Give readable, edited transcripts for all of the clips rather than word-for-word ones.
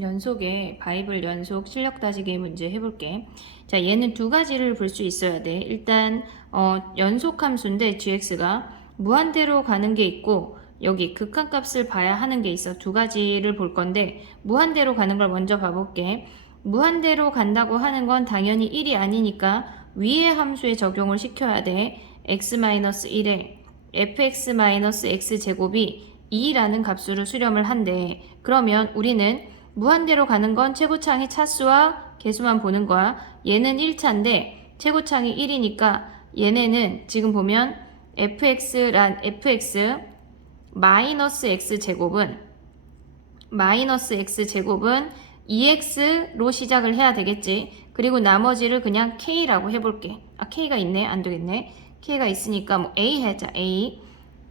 연속의 바이블 연속 실력 따지기 문제 해볼게. 자, 얘는 두 가지를 볼 수 있어야 돼. 일단 연속 함수인데 gx가 무한대로 가는 게 있고 여기 극한값을 봐야 하는 게 있어. 두 가지를 볼 건데 무한대로 가는 걸 먼저 봐볼게. 무한대로 간다고 하는 건 당연히 1이 아니니까 위의 함수에 적용을 시켜야 돼. x-1에 fx-x제곱이 2라는 값으로 수렴을 한대. 그러면 우리는 무한대로 가는 건 최고창의 차수와 개수만 보는 거야. 얘는 1차인데 최고창이 1이니까 얘네는 지금 보면 fx 마이너스 x제곱은 2x로 시작을 해야 되겠지. 그리고 나머지를 그냥 k라고 해볼게. k가 있네. 안 되겠네. k가 있으니까 뭐 a 하자. a.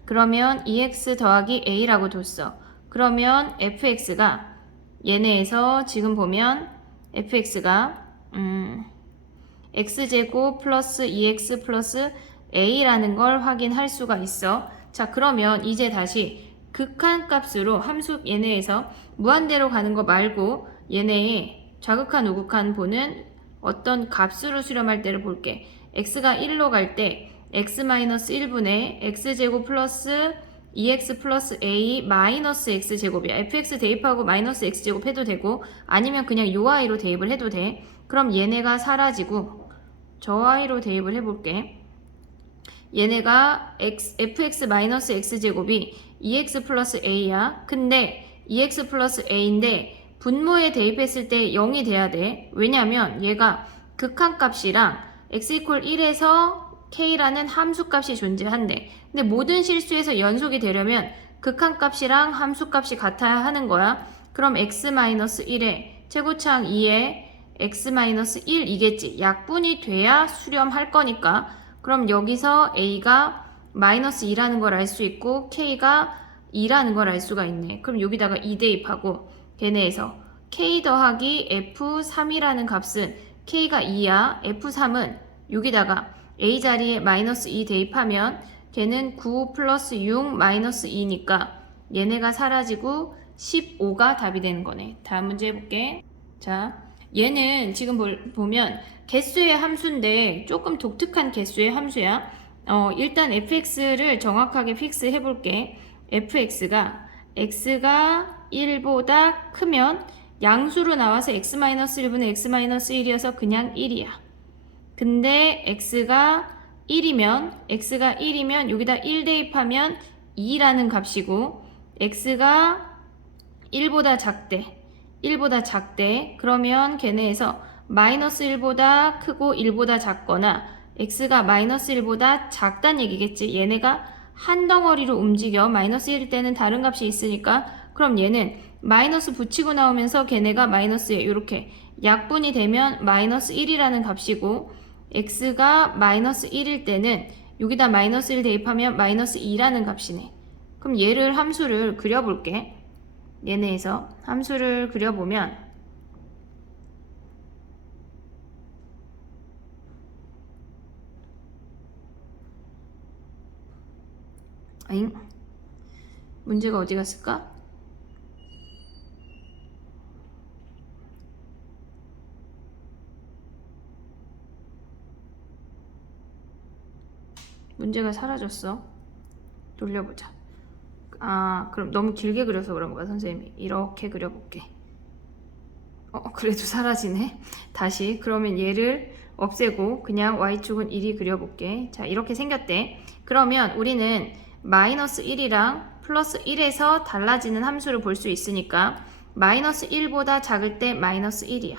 그러면 2x 더하기 a라고 뒀어. 그러면 fx가 얘네에서 지금 보면 fx가 x제곱 플러스 2x 플러스 a라는 걸 확인할 수가 있어. 자, 그러면 이제 다시 극한값으로 함수 얘네에서 무한대로 가는 거 말고 얘네의 좌극한 우극한 보는 어떤 값으로 수렴할 때를 볼게. x가 1로 갈 때 x-1분의 x제곱 플러스 2x 플러스 a 마이너스 x제곱이야. fx 대입하고 마이너스 x제곱 해도 되고 아니면 그냥 요 i로 대입을 해도 돼. 그럼 얘네가 사라지고 저 i로 대입을 해볼게. 얘네가 fx 마이너스 x제곱이 2x 플러스 a야. 근데 2x 플러스 a인데 분모에 대입했을 때 0이 돼야 돼. 왜냐면 얘가 극한값이랑 x 이퀄 1에서 k라는 함수값이 존재한대. 근데 모든 실수에서 연속이 되려면 극한값이랑 함수값이 같아야 하는 거야. 그럼 x-1에 최고차항 2에 x-1이겠지. 약분이 돼야 수렴할 거니까. 그럼 여기서 a가 마이너스 2라는 걸 알 수 있고 k가 2라는 걸 알 수가 있네. 그럼 여기다가 2 대입하고 걔네에서 k 더하기 f3이라는 값은 k가 2야. f3은 여기다가 a 자리에 마이너스 2 대입하면 걔는 9 플러스 6 마이너스 2니까 얘네가 사라지고 15가 답이 되는 거네. 다음 문제 해볼게. 자, 얘는 지금 보면 개수의 함수인데 조금 독특한 개수의 함수야. 일단 fx를 정확하게 픽스 해볼게. fx가 x가 1보다 크면 양수로 나와서 x-1분의 x-1이어서 그냥 1이야. 근데 x가 1이면 여기다 1 대입하면 2라는 값이고 x가 1보다 작대. 그러면 걔네에서 마이너스 1보다 크고 1보다 작거나 x가 마이너스 1보다 작다는 얘기겠지. 얘네가 한 덩어리로 움직여. 마이너스 1일 때는 다른 값이 있으니까 그럼 얘는 마이너스 붙이고 나오면서 걔네가 마이너스에 이렇게 약분이 되면 마이너스 1이라는 값이고 x가 마이너스 1일 때는 여기다 마이너스 1 대입하면 마이너스 2라는 값이네. 그럼 얘를 함수를 그려볼게. 얘네에서 함수를 그려보면 문제가 어디 갔을까? 문제가 사라졌어. 돌려보자. 그럼 너무 길게 그려서 그런 거야, 선생님이. 이렇게 그려볼게. 그래도 사라지네. 다시. 그러면 얘를 없애고 그냥 y축은 1이 그려볼게. 자, 이렇게 생겼대. 그러면 우리는 마이너스 1이랑 플러스 1에서 달라지는 함수를 볼 수 있으니까 마이너스 1보다 작을 때 마이너스 1이야.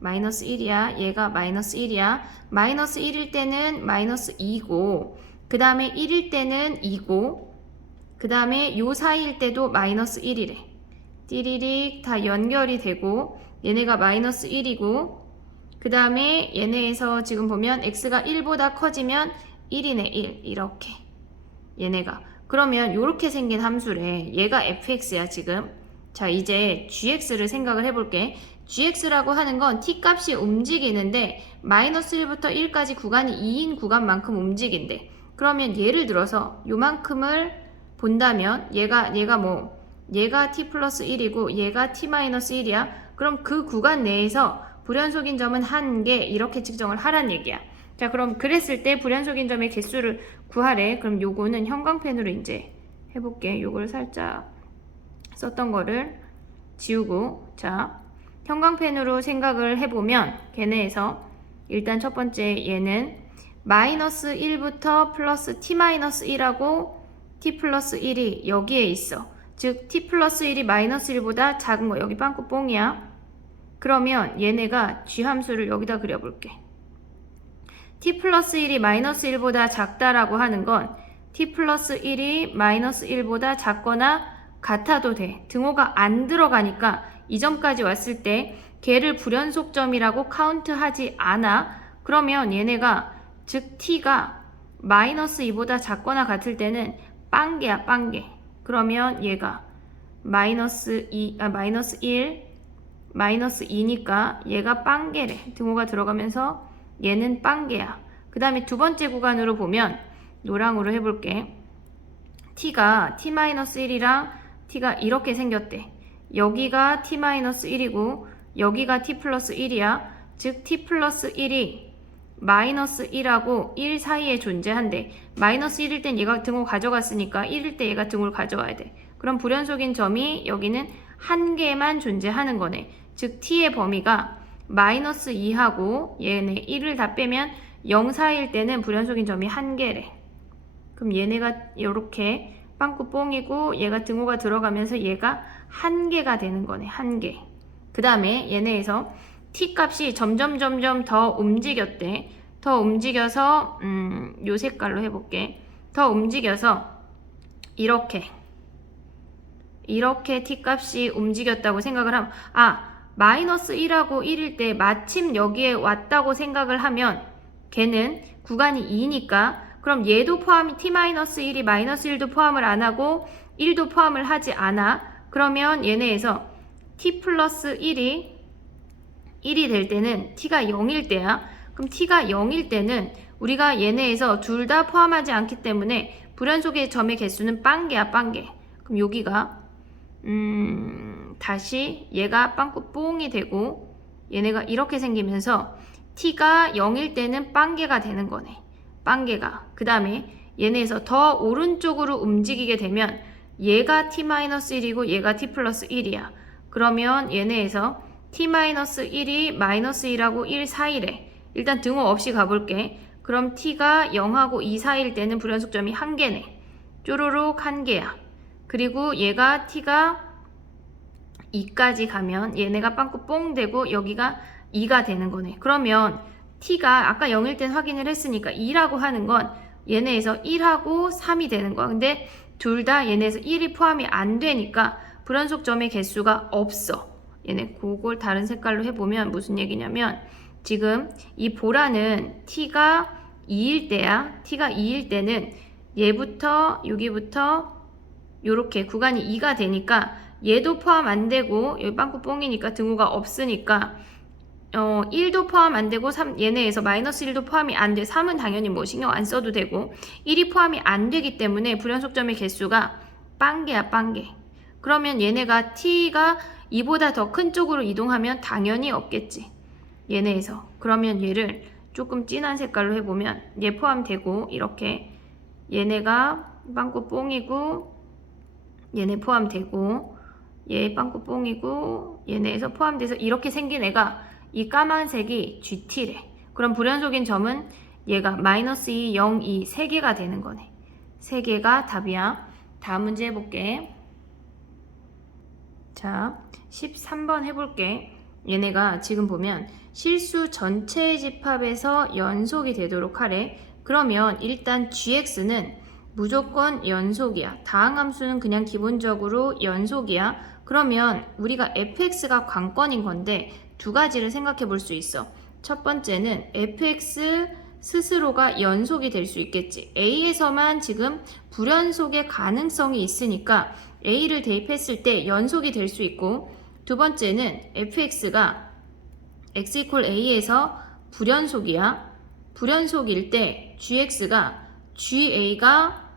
마이너스 1이야. 얘가 마이너스 1이야. 마이너스 1일 때는 마이너스 2고 그 다음에 1일 때는 2고 그 다음에 요 사이일 때도 마이너스 1이래. 띠리릭 다 연결이 되고 얘네가 마이너스 1이고 그 다음에 얘네에서 지금 보면 x가 1보다 커지면 1이네 1 이렇게 얘네가 그러면 요렇게 생긴 함수래. 얘가 fx야 지금. 자, 이제 gx를 생각을 해볼게. gx라고 하는 건 t값이 움직이는데 마이너스 1부터 1까지 구간이 2인 구간만큼 움직인대. 그러면 예를 들어서 요만큼을 본다면 얘가 뭐 얘가 t 플러스 1이고 얘가 t 마이너스 1이야. 그럼 그 구간 내에서 불연속인 점은 1개 이렇게 측정을 하란 얘기야. 자, 그럼 그랬을 때 불연속인 점의 개수를 구하래. 그럼 요거는 형광펜으로 이제 해볼게. 요걸 살짝 썼던 거를 지우고, 자, 형광펜으로 생각을 해보면 걔네에서 일단 첫 번째 얘는 마이너스 1부터 플러스 t 마이너스 1하고 t 플러스 1이 여기에 있어. 즉 t 플러스 1이 마이너스 1보다 작은 거, 여기 빵꾸 뽕이야. 그러면 얘네가 g 함수를 여기다 그려볼게. t 플러스 1이 마이너스 1보다 작다라고 하는 건 t 플러스 1이 마이너스 1보다 작거나 같아도 돼. 등호가 안 들어가니까 이 점까지 왔을 때 걔를 불연속점이라고 카운트하지 않아. 그러면 얘네가 즉 t가 마이너스 2보다 작거나 같을 때는 빵개야, 빵개. 그러면 얘가 마이너스 1, 마이너스 2니까 얘가 빵개래. 등호가 들어가면서 얘는 빵개야. 그 다음에 두 번째 구간으로 보면 노랑으로 해볼게. t가 t-1이랑 t가 이렇게 생겼대. 여기가 t-1이고 여기가 t 플러스 1이야. 즉 t 플러스 1이 마이너스 1하고 1 사이에 존재한대. 마이너스 1일 땐 얘가 등호 가져갔으니까 1일 때 얘가 등호를 가져와야 돼. 그럼 불연속인 점이 여기는 한 개만 존재하는 거네. 즉 t의 범위가 마이너스 2하고 얘네 1을 다 빼면 0 사이일 때는 불연속인 점이 한 개래. 그럼 얘네가 이렇게 빵꾸 뽕이고 얘가 등호가 들어가면서 얘가 한 개가 되는 거네. 한 개. 그 다음에 얘네에서 t 값이 점점 더 움직였대. 더 움직여서 요 색깔로 해볼게. 더 움직여서 이렇게 t 값이 움직였다고 생각을 하면, 마이너스 1하고 1일 때 마침 여기에 왔다고 생각을 하면 걔는 구간이 2니까 그럼 얘도 포함이 t-1이 마이너스 1도 포함을 안 하고 1도 포함을 하지 않아. 그러면 얘네에서 t 플러스 1이 될 때는 t가 0일 때야. 그럼 t가 0일 때는 우리가 얘네에서 둘 다 포함하지 않기 때문에 불연속의 점의 개수는 빵개야, 빵개. 그럼 여기가 다시 얘가 빵꾸 뽕이 되고 얘네가 이렇게 생기면서 t가 0일 때는 빵개가 되는 거네. 빵개가. 그 다음에 얘네에서 더 오른쪽으로 움직이게 되면 얘가 t-1이고 얘가 t 플러스 1이야. 그러면 얘네에서 t-1이 마이너스 1하고 1 사이래. 일단 등호 없이 가볼게. 그럼 t가 0하고 2 사이일 때는 불연속점이 한 개네. 쪼로록 한 개야. 그리고 얘가 t가 2까지 가면 얘네가 빵꾸 뽕 되고 여기가 2가 되는 거네. 그러면 t가 아까 0일 땐 확인을 했으니까 2라고 하는 건 얘네에서 1하고 3이 되는 거야. 근데 둘 다 얘네에서 1이 포함이 안 되니까 불연속점의 개수가 없어. 얘네 그걸 다른 색깔로 해보면 무슨 얘기냐면 지금 이 보라는 t가 2일 때야. t가 2일 때는 얘부터 여기부터 요렇게 구간이 2가 되니까 얘도 포함 안 되고 여기 빵꾸 뽕이니까 등호가 없으니까 1도 포함 안 되고 3, 얘네에서 마이너스 1도 포함이 안 돼. 3은 당연히 뭐 신경 안 써도 되고 1이 포함이 안 되기 때문에 불연속점의 개수가 빵개야, 빵개. 그러면 얘네가 t가 2보다 더 큰 쪽으로 이동하면 당연히 없겠지. 얘네에서. 그러면 얘를 조금 진한 색깔로 해보면 얘 포함되고 이렇게 얘네가 빵꾸 뽕이고 얘네 포함되고 얘 빵꾸 뽕이고 얘네에서 포함돼서 이렇게 생긴 애가 이 까만색이 GT래. 그럼 불연속인 점은 얘가 마이너스 2, 0, 2, 3개가 되는 거네. 3개가 답이야. 다음 문제 해볼게. 자, 13번 해볼게. 얘네가 지금 보면 실수 전체의 집합에서 연속이 되도록 하래. 그러면 일단 gx는 무조건 연속이야. 다항함수는 그냥 기본적으로 연속이야. 그러면 우리가 fx가 관건인 건데 두 가지를 생각해 볼 수 있어. 첫 번째는 fx 스스로가 연속이 될 수 있겠지. a에서만 지금 불연속의 가능성이 있으니까 a를 대입했을 때 연속이 될 수 있고, 두 번째는 fx가 x equal a에서 불연속이야. 불연속일 때 gx가 ga가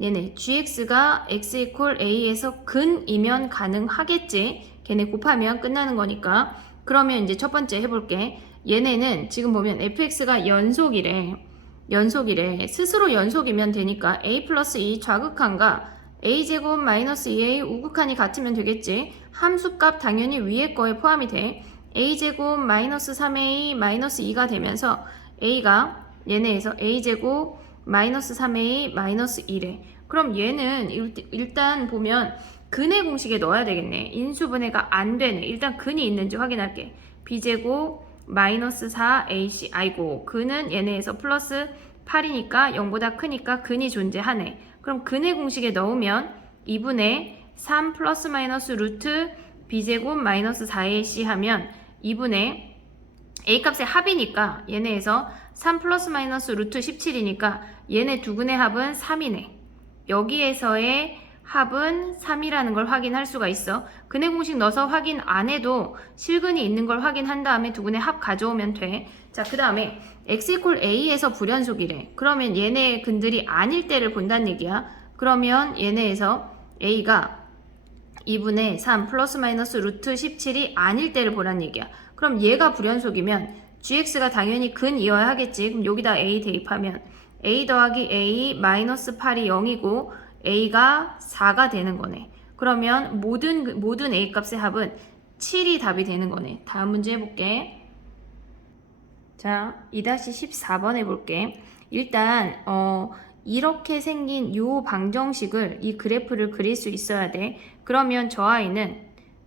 얘네 gx가 x 이퀄 a에서 근이면 가능하겠지. 걔네 곱하면 끝나는 거니까. 그러면 이제 첫 번째 해볼게. 얘네는 지금 보면 fx가 연속이래. 스스로 연속이면 되니까 a 플러스 2 좌극한과 a제곱 마이너스 2a 우극한이 같으면 되겠지. 함수값 당연히 위에 거에 포함이 돼. a제곱 마이너스 3a 마이너스 2가 되면서 a가 얘네에서 a제곱 마이너스 3a 마이너스 1에 그럼 얘는 일단 보면 근의 공식에 넣어야 되겠네. 인수분해가 안 되네. 일단 근이 있는지 확인할게. b제곱 마이너스 4ac 아이고 근은 얘네에서 플러스 8이니까 0보다 크니까 근이 존재하네. 그럼 근의 공식에 넣으면 2분의 3 플러스 마이너스 루트 b제곱 마이너스 4ac 하면 2분의 a값의 합이니까 얘네에서 3 플러스 마이너스 루트 17이니까 얘네 두 근의 합은 3이네. 여기에서의 합은 3이라는 걸 확인할 수가 있어. 근의 공식 넣어서 확인 안 해도 실근이 있는 걸 확인한 다음에 두 근의 합 가져오면 돼. 자, 그 다음에 x 이퀄 a에서 불연속이래. 그러면 얘네 근들이 아닐 때를 본다는 얘기야. 그러면 얘네에서 a가 2분의 3 플러스 마이너스 루트 17이 아닐 때를 보란 얘기야. 그럼 얘가 불연속이면 gx가 당연히 근이어야 하겠지. 그럼 여기다 a 대입하면 a 더하기 a 마이너스 8이 0이고 a가 4가 되는 거네. 그러면 모든 a 값의 합은 7이 답이 되는 거네. 다음 문제 해볼게. 자, 2-14번 해볼게. 일단 이렇게 생긴 요 방정식을 이 그래프를 그릴 수 있어야 돼. 그러면 저 아이는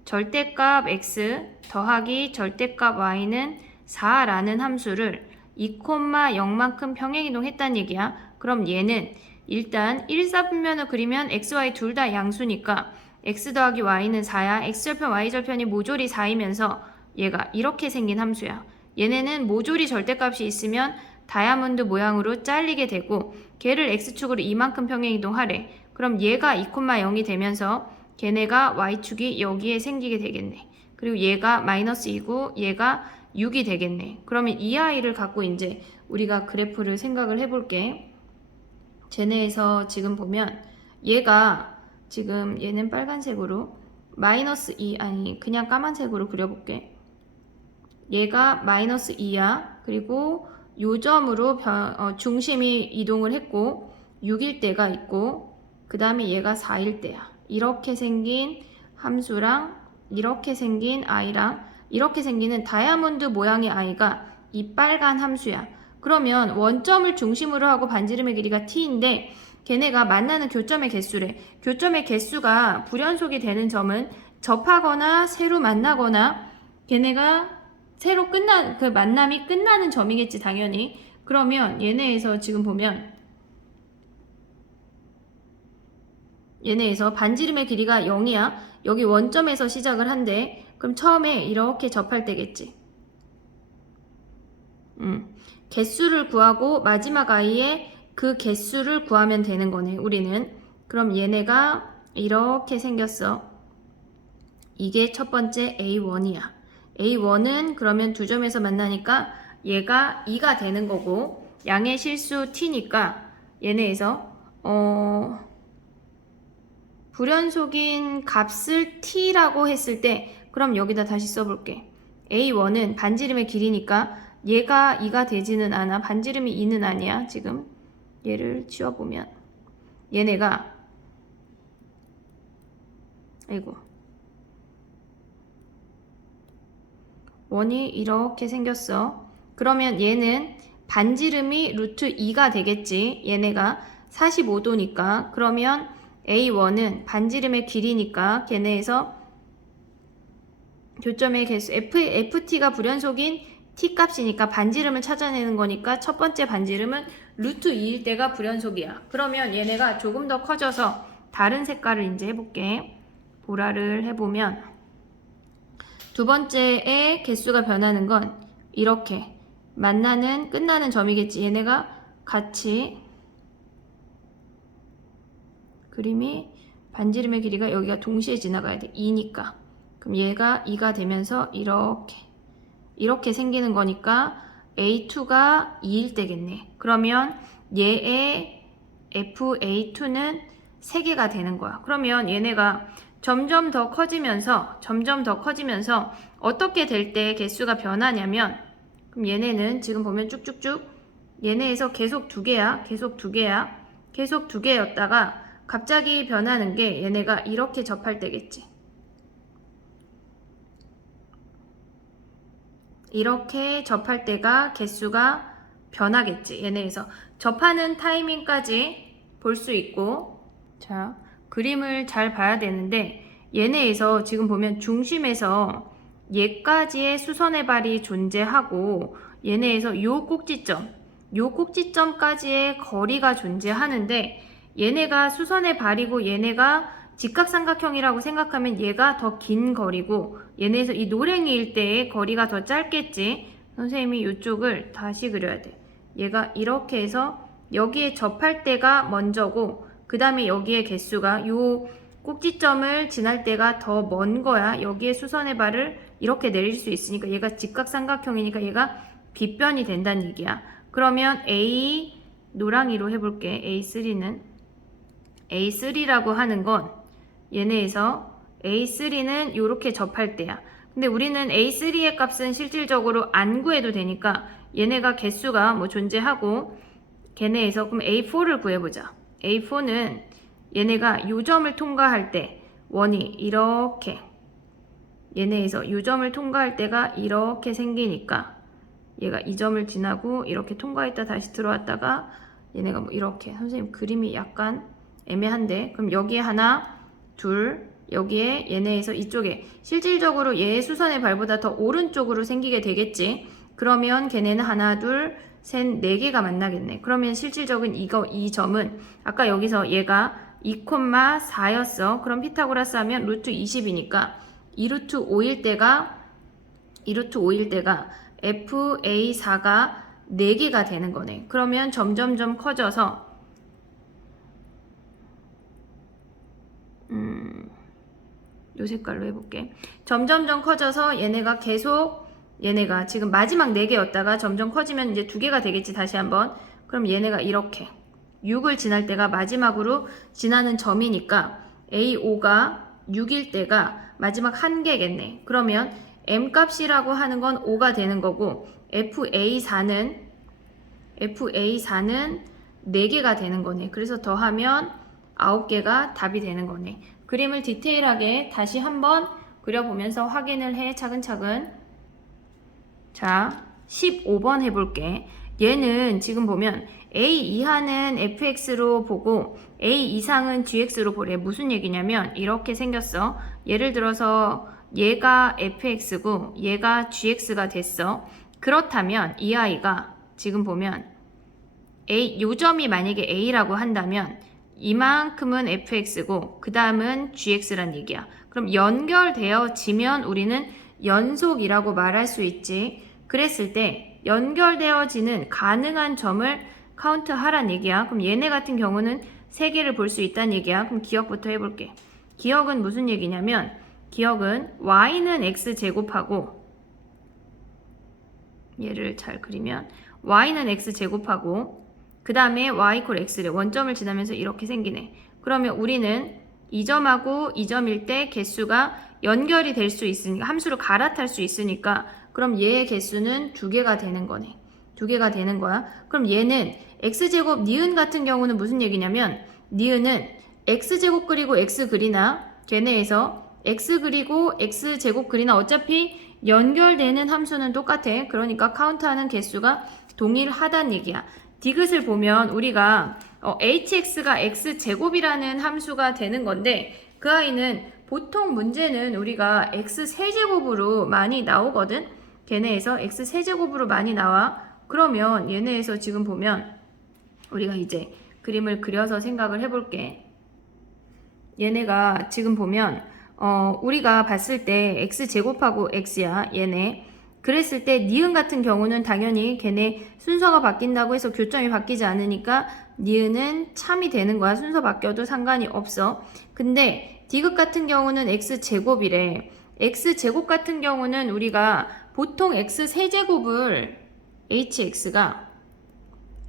절대값 x 더하기 절대값 y는 4라는 함수를 2,0만큼 평행이동했다는 얘기야. 그럼 얘는 일단 1사분면을 그리면 x, y 둘 다 양수니까 x 더하기 y는 4야. x절편, y절편이 모조리 4이면서 얘가 이렇게 생긴 함수야. 얘네는 모조리 절대값이 있으면 다이아몬드 모양으로 잘리게 되고 걔를 x축으로 이만큼 평행이동하래. 그럼 얘가 2,0이 되면서 걔네가 y축이 여기에 생기게 되겠네. 그리고 얘가 마이너스 2고 얘가 6이 되겠네. 그러면 이 아이를 갖고 이제 우리가 그래프를 생각을 해볼게. 쟤네에서 지금 보면 얘가 지금 얘는 빨간색으로 마이너스 2 아니 그냥 까만색으로 그려볼게. 얘가 마이너스 2야. 그리고 요점으로 중심이 이동을 했고 6일 때가 있고 그 다음에 얘가 4일 때야. 이렇게 생긴 함수랑 이렇게 생긴 아이랑 이렇게 생기는 다이아몬드 모양의 아이가 이 빨간 함수야. 그러면 원점을 중심으로 하고 반지름의 길이가 t인데 걔네가 만나는 교점의 개수래. 교점의 개수가 불연속이 되는 점은 접하거나 새로 만나거나 걔네가 새로 그 만남이 끝나는 점이겠지 당연히. 그러면 얘네에서 지금 보면 얘네에서 반지름의 길이가 0이야. 여기 원점에서 시작을 한대. 그럼 처음에 이렇게 접할 때겠지. 개수를 구하고 마지막 아이의 그 개수를 구하면 되는 거네 우리는. 그럼 얘네가 이렇게 생겼어. 이게 첫 번째 A1이야. A1은 그러면 두 점에서 만나니까 얘가 2가 되는 거고 양의 실수 t니까 얘네에서 불연속인 값을 t라고 했을 때 그럼 여기다 다시 써볼게. A1은 반지름의 길이니까 얘가 2가 되지는 않아. 반지름이 2는 아니야. 지금 얘를 지워보면 얘네가 아이고 원이 이렇게 생겼어. 그러면 얘는 반지름이 루트 2가 되겠지. 얘네가 45도니까. 그러면 A1은 반지름의 길이니까 걔네에서 교점의 개수 FT가 불연속인 T값이니까 반지름을 찾아내는 거니까 첫 번째 반지름은 루트 2일 때가 불연속이야. 그러면 얘네가 조금 더 커져서 다른 색깔을 이제 해볼게. 보라를 해보면 두 번째의 개수가 변하는 건 이렇게 만나는 끝나는 점이겠지. 얘네가 같이 그림이 반지름의 길이가 여기가 동시에 지나가야 돼. 2니까. 그럼 얘가 2가 되면서 이렇게 생기는 거니까 A2가 2일 때겠네. 그러면 얘의 FA2는 3개가 되는 거야. 그러면 얘네가 점점 더 커지면서 어떻게 될 때 개수가 변하냐면, 그럼 얘네는 지금 보면 쭉쭉쭉 얘네에서 계속 2개야. 계속 2개였다가 갑자기 변하는 게 얘네가 이렇게 접할 때겠지. 이렇게 접할 때가 개수가 변하겠지. 얘네에서 접하는 타이밍까지 볼 수 있고, 자, 그림을 잘 봐야 되는데 얘네에서 지금 보면 중심에서 얘까지의 수선의 발이 존재하고 얘네에서 요 꼭지점까지의 거리가 존재하는데 얘네가 수선의 발이고 얘네가 직각삼각형이라고 생각하면 얘가 더 긴 거리고 얘네에서 이 노랭이일 때의 거리가 더 짧겠지. 선생님이 이쪽을 다시 그려야 돼. 얘가 이렇게 해서 여기에 접할 때가 먼저고 그 다음에 여기에 개수가 요 꼭지점을 지날 때가 더 먼 거야. 여기에 수선의 발을 이렇게 내릴 수 있으니까 얘가 직각삼각형이니까 얘가 빗변이 된다는 얘기야. 그러면 A 노랑이로 해볼게. A3라고 하는 건 얘네에서 A3는 이렇게 접할 때야. 근데 우리는 A3의 값은 실질적으로 안 구해도 되니까 얘네가 개수가 뭐 존재하고 걔네에서 그럼 A4를 구해보자. A4는 얘네가 요 점을 통과할 때 원이 이렇게 얘네에서 요 점을 통과할 때가 이렇게 생기니까 얘가 이 점을 지나고 이렇게 통과했다 다시 들어왔다가 얘네가 뭐 이렇게 선생님 그림이 약간 애매한데 그럼 여기에 하나 둘 여기에 얘네에서 이쪽에 실질적으로 얘의 수선의 발보다 더 오른쪽으로 생기게 되겠지. 그러면 걔네는 하나 둘 셋 4개가 만나겠네. 그러면 실질적인 이 점은 아까 여기서 얘가 2,4였어. 그럼 피타고라스 하면 루트 20이니까 2루트 5일 때가 FA4가 4개가 되는 거네. 그러면 점점점 커져서 요 색깔로 해볼게. 점점점 커져서 얘네가 지금 마지막 4개였다가 점점 커지면 이제 2개가 되겠지. 다시 한번. 그럼 얘네가 이렇게 6을 지날 때가 마지막으로 지나는 점이니까 A5가 6일 때가 마지막 1개겠네. 그러면 M값이라고 하는 건 5가 되는 거고 FA4는 4개가 되는 거네. 그래서 더하면 9개가 답이 되는 거네. 그림을 디테일하게 다시 한번 그려보면서 확인을 해 차근차근. 자, 15번 해볼게. 얘는 지금 보면 A 이하는 fx로 보고 A 이상은 gx로 보래. 무슨 얘기냐면 이렇게 생겼어. 예를 들어서 얘가 fx고 얘가 gx가 됐어. 그렇다면 이 아이가 지금 보면 요 점이 만약에 A라고 한다면 이만큼은 fx고 그 다음은 gx란 얘기야. 그럼 연결되어지면 우리는 연속이라고 말할 수 있지. 그랬을 때 연결되어지는 가능한 점을 카운트하란 얘기야. 그럼 얘네 같은 경우는 3개를 볼 수 있다는 얘기야. 그럼 기억부터 해볼게. 기억은 무슨 얘기냐면 기억은 y는 x제곱하고 얘를 잘 그리면 y는 x제곱하고 그 다음에 y = x래. 원점을 지나면서 이렇게 생기네. 그러면 우리는 이 점하고 이 점일 때 개수가 연결이 될 수 있으니까 함수로 갈아탈 수 있으니까 그럼 얘의 개수는 2개가 되는 거네. 2개가 되는 거야. 그럼 얘는 x제곱 니은 같은 경우는 무슨 얘기냐면 니은은 x제곱 그리고 x 그리나 걔네에서 x 그리고 x제곱 그리나 어차피 연결되는 함수는 똑같아. 그러니까 카운트하는 개수가 동일하다는 얘기야. 디귿을 보면 우리가 hx가 x제곱이라는 함수가 되는 건데 그 아이는 보통 문제는 우리가 x세제곱으로 많이 나오거든. 걔네에서 x세제곱으로 많이 나와. 그러면 얘네에서 지금 보면 우리가 이제 그림을 그려서 생각을 해볼게. 얘네가 지금 보면 우리가 봤을 때 x제곱하고 x야. 얘네. 그랬을 때 니은 같은 경우는 당연히 걔네 순서가 바뀐다고 해서 교점이 바뀌지 않으니까 니은은 참이 되는 거야. 순서 바뀌어도 상관이 없어. 근데 디귿 같은 경우는 x제곱이래. x제곱 같은 경우는 우리가 보통 x세제곱을 hx가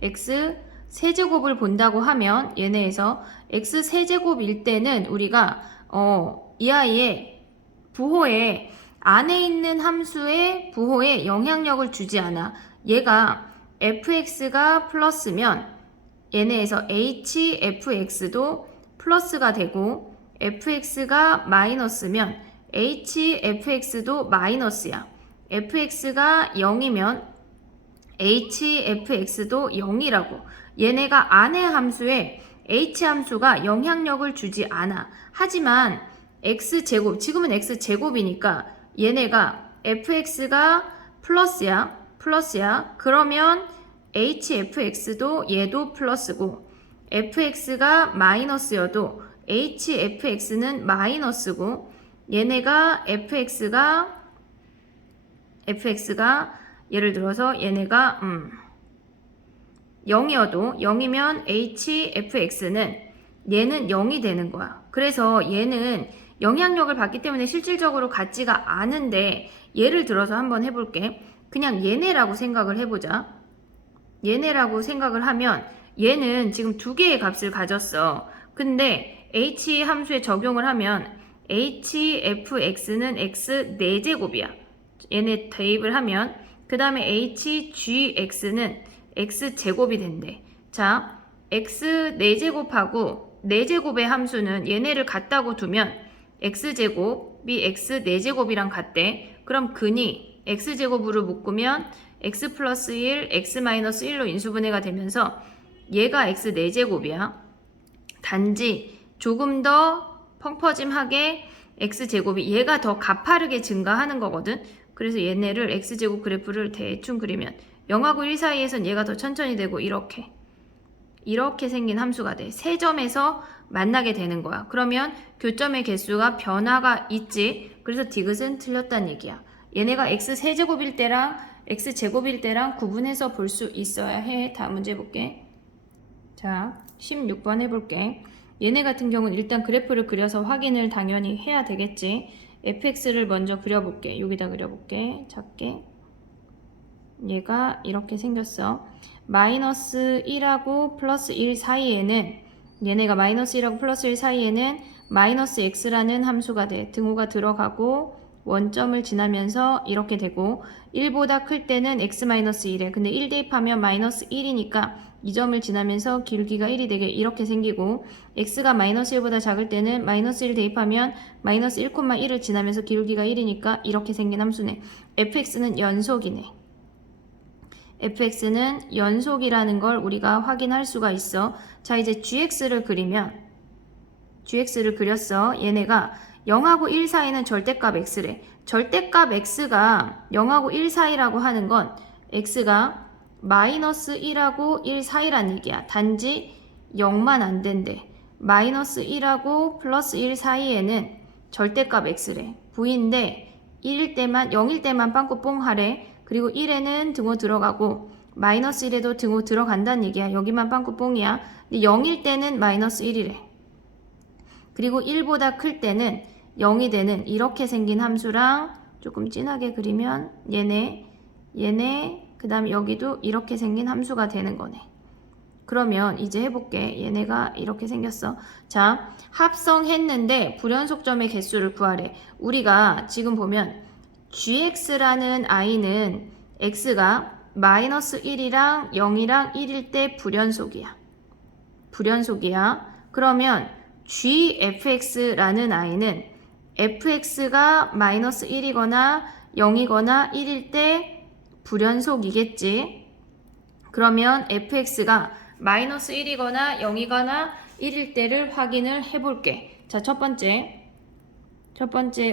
x 세제곱을 본다고 하면 얘네에서 x 세제곱일 때는 우리가 이 아이의 부호에 안에 있는 함수의 부호에 영향력을 주지 않아. 얘가 fx가 플러스면 얘네에서 hfx도 플러스가 되고 fx가 마이너스면 hfx도 마이너스야. fx가 0이면 hfx도 0이라고. 얘네가 안의 함수에 h함수가 영향력을 주지 않아. 하지만 x제곱, 지금은 x제곱이니까 얘네가 fx가 플러스야. 그러면 hfx도 얘도 플러스고 fx가 마이너스여도 hfx는 마이너스고 얘네가 fx가 예를 들어서 얘네가 0이어도 0이면 hfx는 얘는 0이 되는 거야. 그래서 얘는 영향력을 받기 때문에 실질적으로 같지가 않은데 예를 들어서 한번 해볼게. 그냥 얘네라고 생각을 해보자. 얘네라고 생각을 하면 얘는 지금 두 개의 값을 가졌어. 근데 h 함수에 적용을 하면 hfx는 x 4제곱이야. 얘네 대입을 하면 그 다음에 hgx는 x제곱이 된대. 자, x 4제곱하고 4제곱의 함수는 얘네를 같다고 두면 x제곱이 x 4제곱이랑 같대. 그럼 근이 x제곱으로 묶으면 x 플러스 1, x 마이너스 1로 인수분해가 되면서 얘가 x 4제곱이야. 단지 조금 더 펑퍼짐하게 x제곱이 얘가 더 가파르게 증가하는 거거든. 그래서 얘네를 x제곱 그래프를 대충 그리면 0하고 1 사이에선 얘가 더 천천히 되고 이렇게 생긴 함수가 돼. 세 점에서 만나게 되는 거야. 그러면 교점의 개수가 변화가 있지. 그래서 디귿은 틀렸다는 얘기야. 얘네가 x 세제곱일 때랑 x 제곱일 때랑 구분해서 볼 수 있어야 해. 다음 문제 볼게. 자, 16번 해볼게. 얘네 같은 경우는 일단 그래프를 그려서 확인을 당연히 해야 되겠지. fx를 먼저 그려볼게. 여기다 그려볼게. 작게. 얘가 이렇게 생겼어. 마이너스 1하고 플러스 1 사이에는 얘네가 마이너스 1하고 플러스 1 사이에는 마이너스 x라는 함수가 돼. 등호가 들어가고 원점을 지나면서 이렇게 되고 1보다 클 때는 x-1에 근데 1 대입하면 마이너스 1이니까 이 점을 지나면서 기울기가 1이 되게 이렇게 생기고 x가 마이너스 1보다 작을 때는 마이너스 1 대입하면 마이너스 1,1을 지나면서 기울기가 1이니까 이렇게 생긴 함수네. fx는 연속이네. fx는 연속이라는 걸 우리가 확인할 수가 있어. 자, 이제 gx를 그리면 gx를 그렸어. 얘네가 0하고 1 사이는 절대값 x래. 절대값 x가 0하고 1 사이라고 하는 건 x가 마이너스 1하고 1 사이란 얘기야. 단지 0만 안 된대. 마이너스 1하고 플러스 1 사이에는 절대값 x래. v인데 1일 때만 0일 때만 빵꾸 뽕 하래. 그리고 1에는 등호 들어가고 마이너스 1에도 등호 들어간다는 얘기야. 여기만 빵꾸 뽕이야. 근데 0일 때는 마이너스 1이래. 그리고 1보다 클 때는 0이 되는 이렇게 생긴 함수랑 조금 진하게 그리면 얘네 그 다음에 여기도 이렇게 생긴 함수가 되는 거네. 그러면 이제 해볼게. 얘네가 이렇게 생겼어. 자, 합성했는데 불연속점의 개수를 구하래. 우리가 지금 보면 gx라는 i는 x가 마이너스 1이랑 0이랑 1일 때 불연속이야. 그러면 gfx라는 i는 fx가 마이너스 1이거나 0이거나 1일 때 불연속이겠지. 그러면 fx가 마이너스 1이거나 0이거나 1일 때를 확인을 해볼게. 자, 첫 번째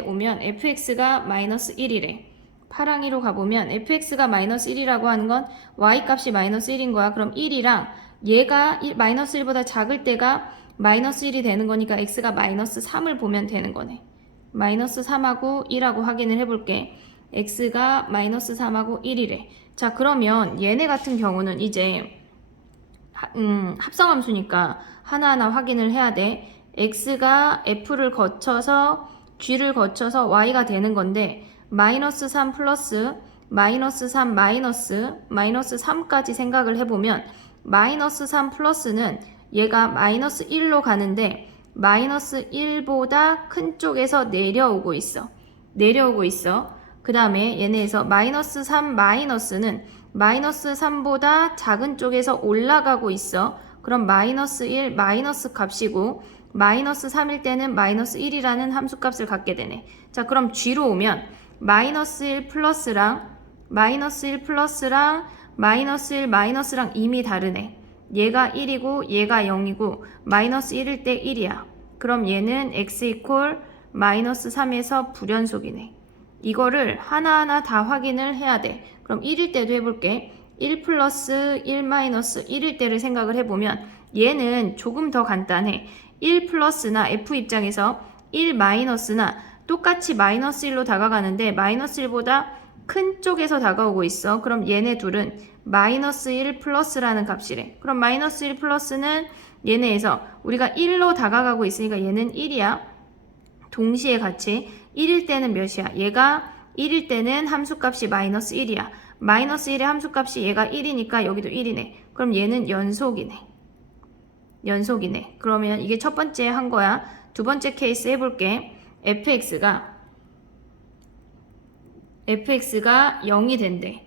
오면 fx가 마이너스 1이래. 파랑이로 가보면 fx가 마이너스 1이라고 하는 건 y값이 마이너스 1인 거야. 그럼 1이랑 얘가 마이너스 1보다 작을 때가 마이너스 1이 되는 거니까 x가 마이너스 3을 보면 되는 거네. 마이너스 3하고 1하고 확인을 해볼게. x가 마이너스 3하고 1이래. 자, 그러면 얘네 같은 경우는 이제 합성함수니까 하나하나 확인을 해야 돼. x가 f를 거쳐서 g를 거쳐서 y가 되는 건데 마이너스 3 플러스 마이너스 3 마이너스 3까지 생각을 해보면 마이너스 3 플러스는 얘가 마이너스 1로 가는데 마이너스 1보다 큰 쪽에서 내려오고 있어. 그 다음에 얘네에서 마이너스 3 마이너스는 마이너스 3보다 작은 쪽에서 올라가고 있어. 그럼 마이너스 1 마이너스 값이고 마이너스 3일 때는 마이너스 1이라는 함수값을 갖게 되네. 자, 그럼 G로 오면 마이너스 1 플러스랑 마이너스 1 플러스랑 마이너스 1 마이너스랑 이미 다르네. 얘가 1이고 얘가 0이고 마이너스 1일 때 1이야. 그럼 얘는 x 이퀄 마이너스 3에서 불연속이네. 이거를 하나하나 다 확인을 해야 돼. 그럼 1일 때도 해볼게. 1 플러스 1 마이너스 1일 때를 생각을 해보면 얘는 조금 더 간단해. 1 플러스나 f 입장에서 1 마이너스나 똑같이 마이너스 1로 다가가는데 마이너스 1보다 큰 쪽에서 다가오고 있어. 그럼 얘네 둘은 마이너스 1 플러스라는 값이래. 그럼 마이너스 1 플러스는 얘네에서 우리가 1로 다가가고 있으니까 얘는 1이야. 동시에 같이 1일 때는 몇이야? 얘가 1일 때는 함수값이 마이너스 1이야. 마이너스 1의 함수값이 얘가 1이니까 여기도 1이네. 그럼 얘는 연속이네. 그러면 이게 첫 번째 한 거야. 두 번째 케이스 해볼게. fx가 0이 된대.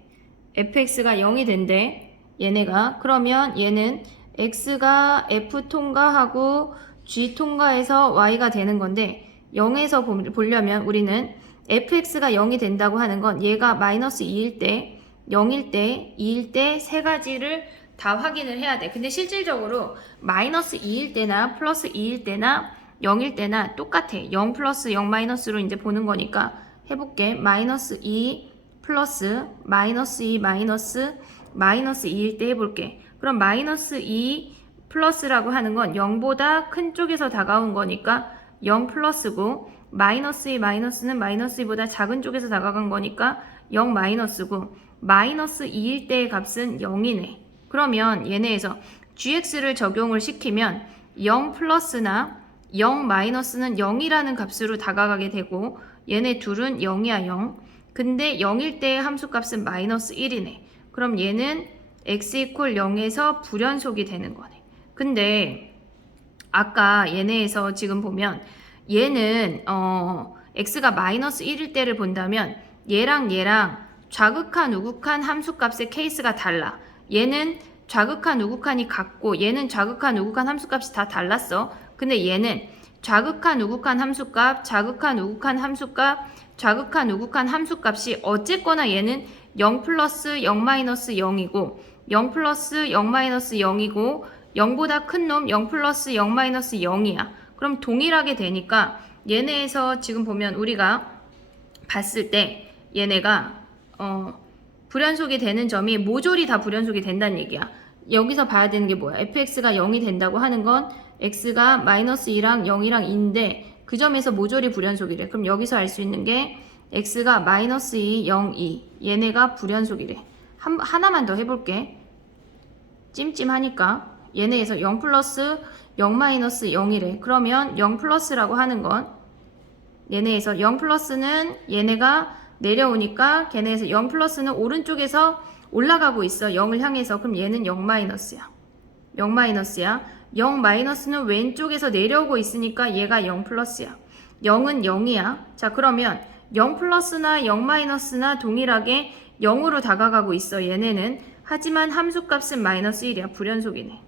fx가 0이 된대. 얘네가. 그러면 얘는 x가 f 통과하고 g 통과해서 y가 되는 건데 0에서 보려면 우리는 fx가 0이 된다고 하는 건 얘가 마이너스 2일 때, 0일 때, 2일 때 세 가지를 다 확인을 해야 돼. 근데 실질적으로 마이너스 2일 때나 플러스 2일 때나 0일 때나 똑같아. 0 플러스 0 마이너스로 이제 보는 거니까 해볼게. 마이너스 2 플러스 마이너스 2 마이너스 2일 때 해볼게. 그럼 마이너스 2 플러스라고 하는 건 0보다 큰 쪽에서 다가온 거니까 0 플러스고 마이너스 2 마이너스는 마이너스 2보다 작은 쪽에서 다가간 거니까 0 마이너스고 마이너스 2일 때의 값은 0이네. 그러면 얘네에서 gx를 적용을 시키면 0 플러스나 0 마이너스는 0이라는 값으로 다가가게 되고 얘네 둘은 0이야 0. 근데 0일 때의 함수값은 마이너스 1이네. 그럼 얘는 x 이퀄 0에서 불연속이 되는 거네. 근데 아까 얘네에서 지금 보면 얘는 x가 마이너스 1일 때를 본다면 얘랑 좌극한 우극한 함수값의 케이스가 달라. 얘는 좌극한 우극한이 같고 얘는 좌극한 우극한 함수값이 다 달랐어. 근데 얘는 좌극한 우극한 함수값, 좌극한 우극한 함수값, 좌극한 우극한 함수값이 어쨌거나 얘는 0 플러스 0 마이너스 0이고 0 플러스 0 마이너스 0이고 0보다 큰 놈 0 플러스 0 마이너스 0이야. 그럼 동일하게 되니까 얘네에서 지금 보면 우리가 봤을 때 얘네가 불연속이 되는 점이 모조리 다 불연속이 된다는 얘기야. 여기서 봐야 되는 게 뭐야? fx가 0이 된다고 하는 건 x가 마이너스 2랑 0이랑 2인데 그 점에서 모조리 불연속이래. 그럼 여기서 알 수 있는 게 x가 마이너스 2, 0, 2 얘네가 불연속이래. 하나만 더 해볼게. 찜찜하니까 얘네에서 0 플러스 0 마이너스 0이래. 그러면 0 플러스라고 하는 건 얘네에서 0 플러스는 얘네가 내려오니까 걔네에서 0 플러스는 오른쪽에서 올라가고 있어. 0을 향해서. 그럼 얘는 0 마이너스야. 0 마이너스는 왼쪽에서 내려오고 있으니까 얘가 0 플러스야. 0은 0이야. 자, 그러면 0 플러스나 0 마이너스나 동일하게 0으로 다가가고 있어. 얘네는. 하지만 함수값은 마이너스 1이야. 불연속이네.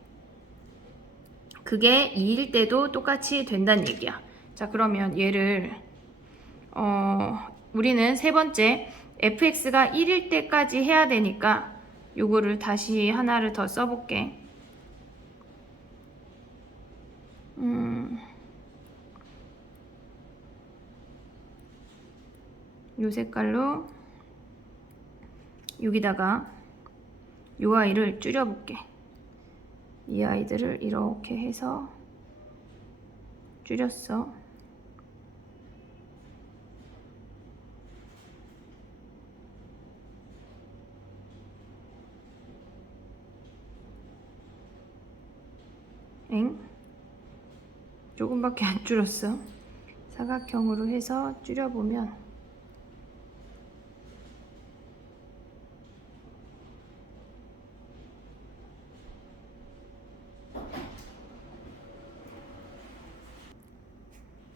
그게 2일 때도 똑같이 된다는 얘기야. 자, 그러면 얘를 우리는 세 번째 fx가 1일 때까지 해야 되니까 요거를 다시 하나를 더 써볼게. 요 색깔로 여기다가 요 아이를 줄여볼게. 이 아이들을 이렇게 해서 줄였어. 조금밖에 안 줄였어. 사각형으로 해서 줄여보면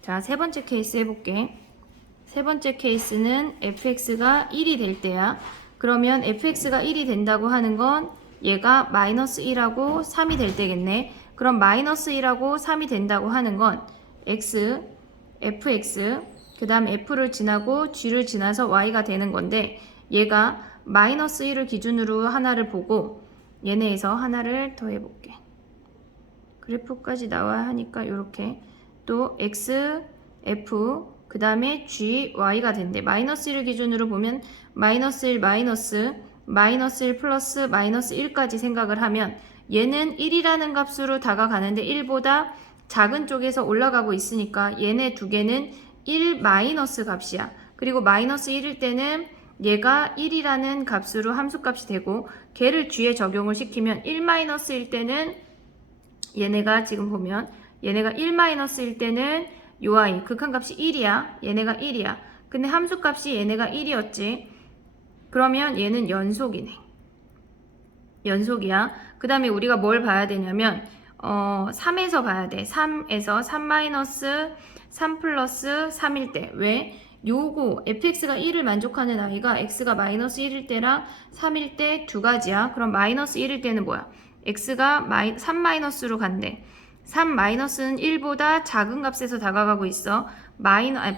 자, 세 번째 케이스 해볼게. 세 번째 케이스는 fx가 1이 될 때야. 그러면 fx가 1이 된다고 하는 건 얘가 마이너스 1하고 3이 될 때겠네. 그럼 마이너스 1하고 3이 된다고 하는 건 x, fx, 그 다음 f를 지나고 g를 지나서 y가 되는 건데 얘가 마이너스 1을 기준으로 하나를 보고 얘네에서 하나를 더 해볼게. 그래프까지 나와야 하니까 이렇게 또 x, f, 그 다음에 g, y가 된대. 마이너스 1을 기준으로 보면 마이너스 1, 마이너스 1 플러스 마이너스 1까지 생각을 하면 얘는 1이라는 값으로 다가가는데 1보다 작은 쪽에서 올라가고 있으니까 얘네 두 개는 1 마이너스 값이야. 그리고 마이너스 1일 때는 얘가 1이라는 값으로 함수값이 되고 걔를 g에 적용을 시키면 1 마이너스일 때는 얘네가 지금 보면 얘네가 1 마이너스일 때는 요 아이 극한값이 1이야. 얘네가 1이야. 근데 함수값이 얘네가 1이었지. 그러면 얘는 연속이네. 연속이야. 그 다음에 우리가 뭘 봐야 되냐면 3에서 봐야 돼. 3에서 3 마이너스 3 플러스 3일 때. 왜? 요거 fx가 1을 만족하는 아이가 x가 마이너스 1일 때랑 3일 때 두 가지야. 그럼 마이너스 1일 때는 뭐야? x가 3 마이너스로 간대. 3 마이너스는 1보다 작은 값에서 다가가고 있어.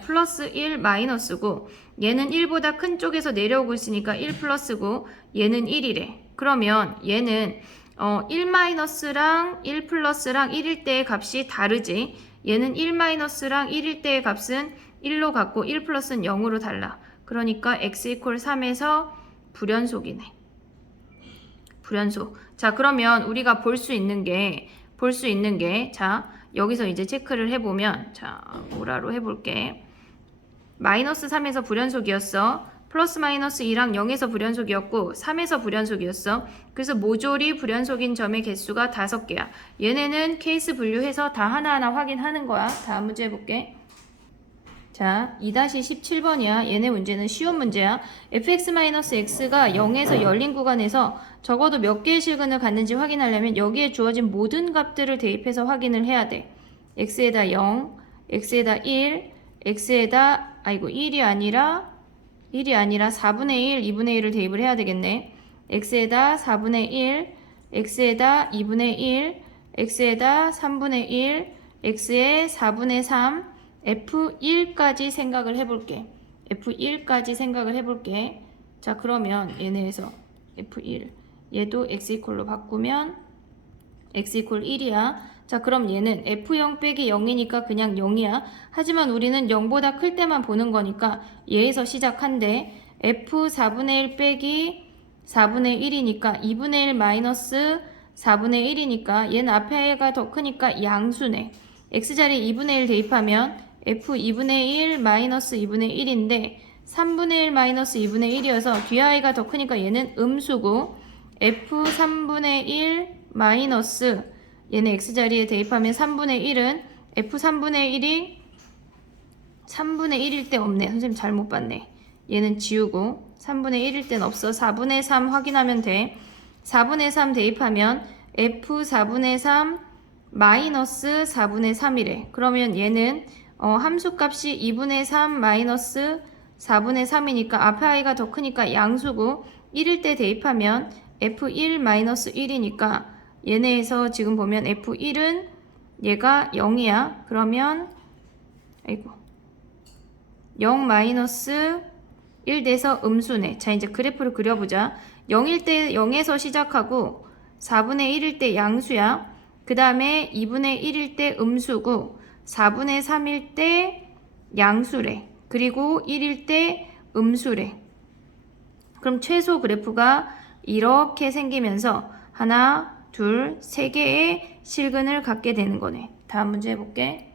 플러스 1 마이너스고 얘는 1보다 큰 쪽에서 내려오고 있으니까 1 플러스고 얘는 1이래. 그러면 얘는 1 마이너스랑 1 플러스랑 1일 때의 값이 다르지. 얘는 1 마이너스랑 1일 때의 값은 1로 같고 1 플러스는 0으로 달라. 그러니까 x 이퀄 3에서 불연속이네. 불연속. 자, 그러면 우리가 볼 수 있는 게 자, 여기서 이제 체크를 해보면 자, 오라로 해볼게. 마이너스 3에서 불연속이었어. 플러스 마이너스 2랑 0에서 불연속이었고 3에서 불연속이었어. 그래서 모조리 불연속인 점의 개수가 5개야. 얘네는 케이스 분류해서 다 하나하나 확인하는 거야. 다음 문제 해볼게. 자, 2-17번이야. 얘네 문제는 쉬운 문제야. fx-x가 0에서 열린 구간에서 적어도 몇 개의 실근을 갖는지 확인하려면 여기에 주어진 모든 값들을 대입해서 확인을 해야 돼. x에다 0, x에다 1, x에다 1이 아니라 4분의 1, 2분의 1을 대입을 해야 되겠네. x에다 4분의 1, x에다 2분의 1, x에다 3분의 1, x에 4분의 3, F1까지 생각을 해볼게. F1까지 생각을 해볼게. 자, 그러면 얘네에서 F1 얘도 x 이퀄로 바꾸면 x 이퀄 1이야. 자, 그럼 얘는 F0 빼기 0이니까 그냥 0이야. 하지만 우리는 0보다 클 때만 보는 거니까 얘에서 시작한대. F4분의 1 빼기 4분의 1이니까 2분의 1 마이너스 4분의 1이니까 얘는 앞에가 더 크니까 양수네. x자리에 2분의 1 대입하면 f2분의 1 마이너스 2분의 1인데 3분의 1 마이너스 2분의 1이어서 뒤아이가 더 크니까 얘는 음수고 f3분의 1 마이너스 얘는 x자리에 대입하면 3분의 1은 f3분의 1이 3분의 1일 때 없네. 선생님 잘못 봤네. 얘는 지우고 3분의 1일 땐 없어. 4분의 3 확인하면 돼. 4분의 3 대입하면 f4분의 3 마이너스 4분의 3이래. 그러면 얘는 함수값이 2분의 3 마이너스 4분의 3이니까 앞에 i가 더 크니까 양수고 1일 때 대입하면 f1 마이너스 1이니까 얘네에서 지금 보면 f1은 얘가 0이야. 그러면 0 마이너스 1 돼서 음수네. 자, 이제 그래프를 그려보자. 0일 때 0에서 시작하고 4분의 1일 때 양수야. 그 다음에 2분의 1일 때 음수고 4분의 3일 때 양수래. 그리고 1일 때 음수래. 그럼 최소 그래프가 이렇게 생기면서 하나, 둘, 세 개의 실근을 갖게 되는 거네. 다음 문제 해볼게.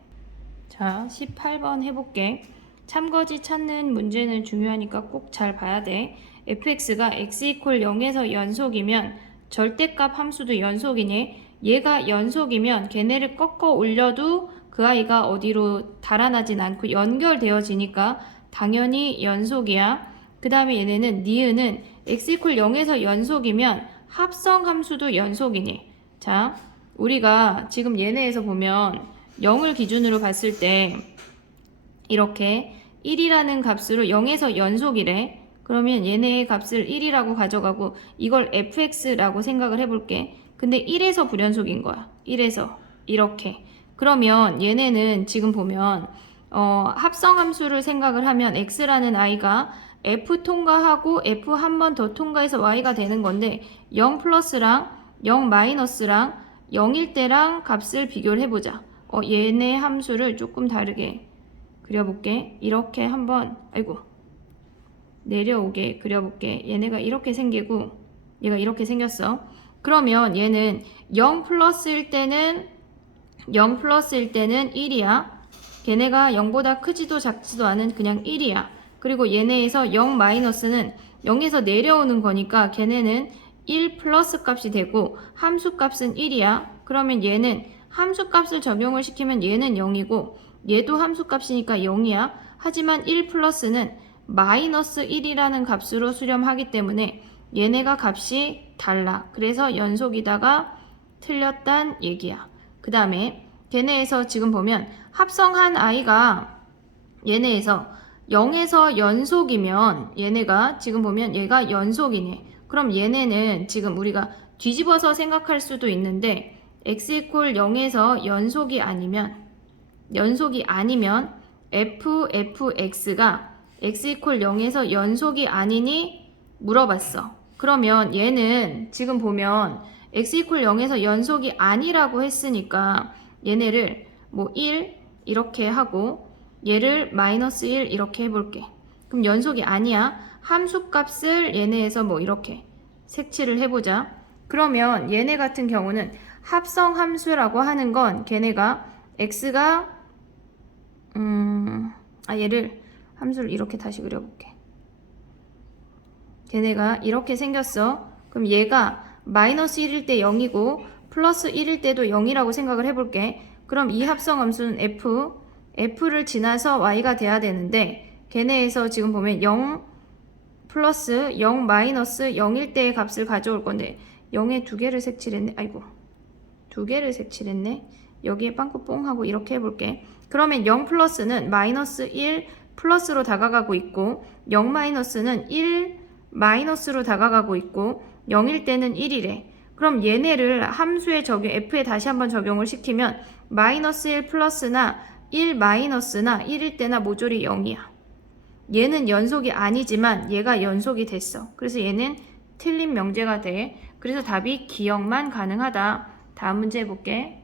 자, 18번 해볼게. 참거지 찾는 문제는 중요하니까 꼭 잘 봐야 돼. fx가 x 이퀄 0에서 연속이면 절대값 함수도 연속이니 얘가 연속이면 걔네를 꺾어 올려도 그 아이가 어디로 달아나진 않고 연결되어지니까 당연히 연속이야. 그 다음에 얘네는 니은은 x 이퀄 0에서 연속이면 합성 함수도 연속이니. 자, 우리가 지금 얘네에서 보면 0을 기준으로 봤을 때 이렇게 1이라는 값으로 0에서 연속이래. 그러면 얘네의 값을 1이라고 가져가고 이걸 fx라고 생각을 해볼게. 근데 1에서 불연속인 거야. 1에서 이렇게. 그러면 얘네는 지금 보면 합성함수를 생각을 하면 x라는 i가 f 통과하고 f 한 번 더 통과해서 y가 되는 건데 0 플러스랑 0 마이너스랑 0일 때랑 값을 비교를 해보자. 얘네 함수를 조금 다르게 그려볼게. 이렇게 한번 내려오게 그려볼게. 얘네가 이렇게 생기고 얘가 이렇게 생겼어. 그러면 얘는 0 플러스일 때는 1이야. 걔네가 0보다 크지도 작지도 않은 그냥 1이야. 그리고 얘네에서 0 마이너스는 0에서 내려오는 거니까 걔네는 1 플러스 값이 되고 함수 값은 1이야. 그러면 얘는 함수 값을 적용을 시키면 얘는 0이고 얘도 함수 값이니까 0이야. 하지만 1 플러스는 마이너스 1이라는 값으로 수렴하기 때문에 얘네가 값이 달라. 그래서 연속이다가 틀렸단 얘기야. 그 다음에 걔네에서 지금 보면 합성한 i가 얘네에서 0에서 연속이면 얘네가 지금 보면 얘가 연속이네. 그럼 얘네는 지금 우리가 뒤집어서 생각할 수도 있는데 x 이퀄 0에서 연속이 아니면 fx가 x 이퀄 0에서 연속이 아니니 물어봤어. 그러면 얘는 지금 보면 x 이퀄 0에서 연속이 아니라고 했으니까 얘네를 뭐 1 이렇게 하고 얘를 마이너스 1 이렇게 해볼게. 그럼 연속이 아니야. 함수 값을 얘네에서 뭐 이렇게 색칠을 해보자. 그러면 얘네 같은 경우는 합성 함수라고 하는 건 걔네가 x가 얘를 함수를 이렇게 다시 그려볼게. 걔네가 이렇게 생겼어. 그럼 얘가 마이너스 1일 때 0이고 플러스 1일 때도 0이라고 생각을 해볼게. 그럼 이 합성 함수는 f를 지나서 y가 돼야 되는데 걔네에서 지금 보면 0 플러스 0 마이너스 0일 때의 값을 가져올 건데 0에 두 개를 색칠했네. 두 개를 색칠했네. 여기에 빵꾸 뽕 하고 이렇게 해볼게. 그러면 0 플러스는 마이너스 1 플러스로 다가가고 있고 0 마이너스는 1 마이너스로 다가가고 있고 0일 때는 1이래. 그럼 얘네를 함수에 f에 다시 한번 적용을 시키면 마이너스 1 플러스나 1 마이너스나 1일 때나 모조리 0이야. 얘는 연속이 아니지만 얘가 연속이 됐어. 그래서 얘는 틀린 명제가 돼. 그래서 답이 기억만 가능하다. 다음 문제 해볼게.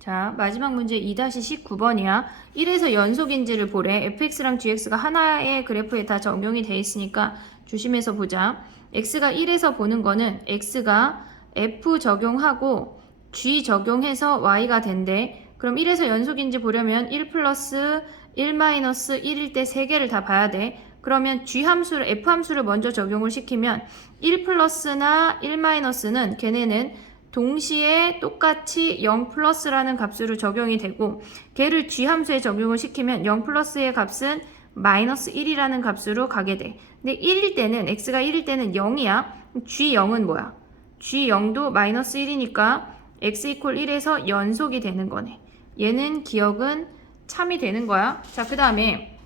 자, 마지막 문제 2-19번이야. 1에서 연속인지를 보래. fx랑 gx가 하나의 그래프에 다 적용이 돼 있으니까 조심해서 보자. x가 1에서 보는 거는 x가 f 적용하고 g 적용해서 y가 된대. 그럼 1에서 연속인지 보려면 1 플러스 1 마이너스 1일 때 3개를 다 봐야 돼. 그러면 f 함수를 먼저 적용을 시키면 1 플러스나 1 마이너스는 걔네는 동시에 똑같이 0 플러스라는 값으로 적용이 되고 걔를 g 함수에 적용을 시키면 0 플러스의 값은 마이너스 1이라는 값으로 가게 돼. 근데 1일 때는 x가 1일 때는 0이야. g0은 뭐야? g0도 마이너스 1이니까 x 이퀄 1에서 연속이 되는 거네. 얘는 기억은 참이 되는 거야. 자, 그 다음에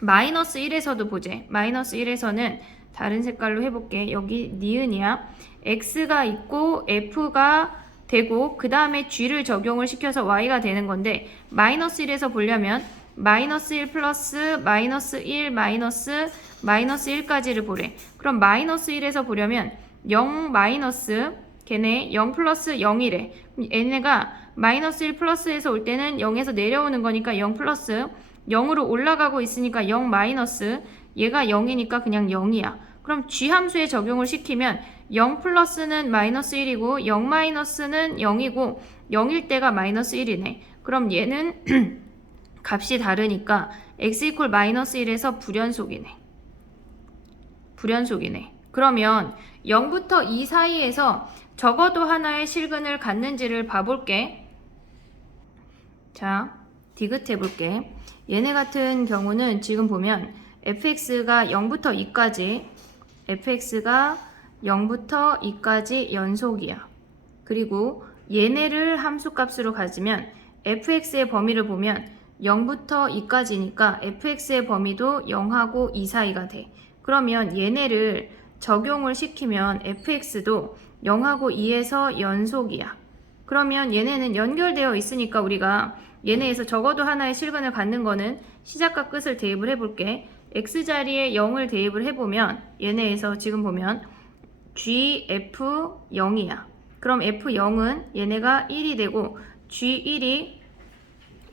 마이너스 1에서도 보재. 마이너스 1에서는 다른 색깔로 해볼게. 여기 니은이야. x가 있고 f가 되고 그 다음에 g를 적용을 시켜서 y가 되는 건데 마이너스 1에서 보려면 마이너스 1 플러스 마이너스 1 마이너스 1까지를 보래. 그럼 마이너스 1에서 보려면 0 마이너스 걔네 0 플러스 0이래. 얘네가 마이너스 1 플러스에서 올 때는 0에서 내려오는 거니까 0 플러스 0으로 올라가고 있으니까 0 마이너스 얘가 0이니까 그냥 0이야. 그럼 g 함수에 적용을 시키면 0 플러스는 마이너스 1이고 0 마이너스는 0이고 0일 때가 마이너스 1이네. 그럼 얘는 값이 다르니까 x 이퀄 마이너스 1에서 불연속이네. 그러면 0부터 2 사이에서 적어도 하나의 실근을 갖는지를 봐볼게. 자, 디귿해볼게. 얘네 같은 경우는 지금 보면 fx가 0부터 2까지 연속이야. 그리고 얘네를 함수값으로 가지면 fx의 범위를 보면 0부터 2까지니까 fx의 범위도 0하고 2 사이가 돼. 그러면 얘네를 적용을 시키면 fx도 0하고 2에서 연속이야. 그러면 얘네는 연결되어 있으니까 우리가 얘네에서 적어도 하나의 실근을 갖는 거는 시작과 끝을 대입을 해볼게. x자리에 0을 대입을 해보면 얘네에서 지금 보면 gf0이야. 그럼 f0은 얘네가 1이 되고 g1이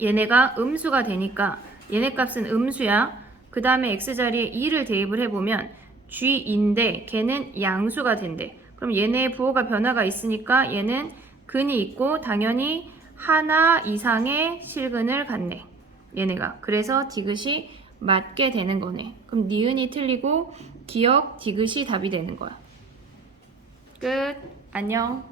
얘네가 음수가 되니까 얘네 값은 음수야. 그 다음에 x자리에 2를 대입을 해보면 g인데 걔는 양수가 된대. 그럼 얘네의 부호가 변화가 있으니까 얘는 근이 있고 당연히 하나 이상의 실근을 갖네. 얘네가. 그래서 디귿이 맞게 되는 거네. 그럼 니은이 틀리고 기역 디귿이 답이 되는 거야. 끝. 안녕.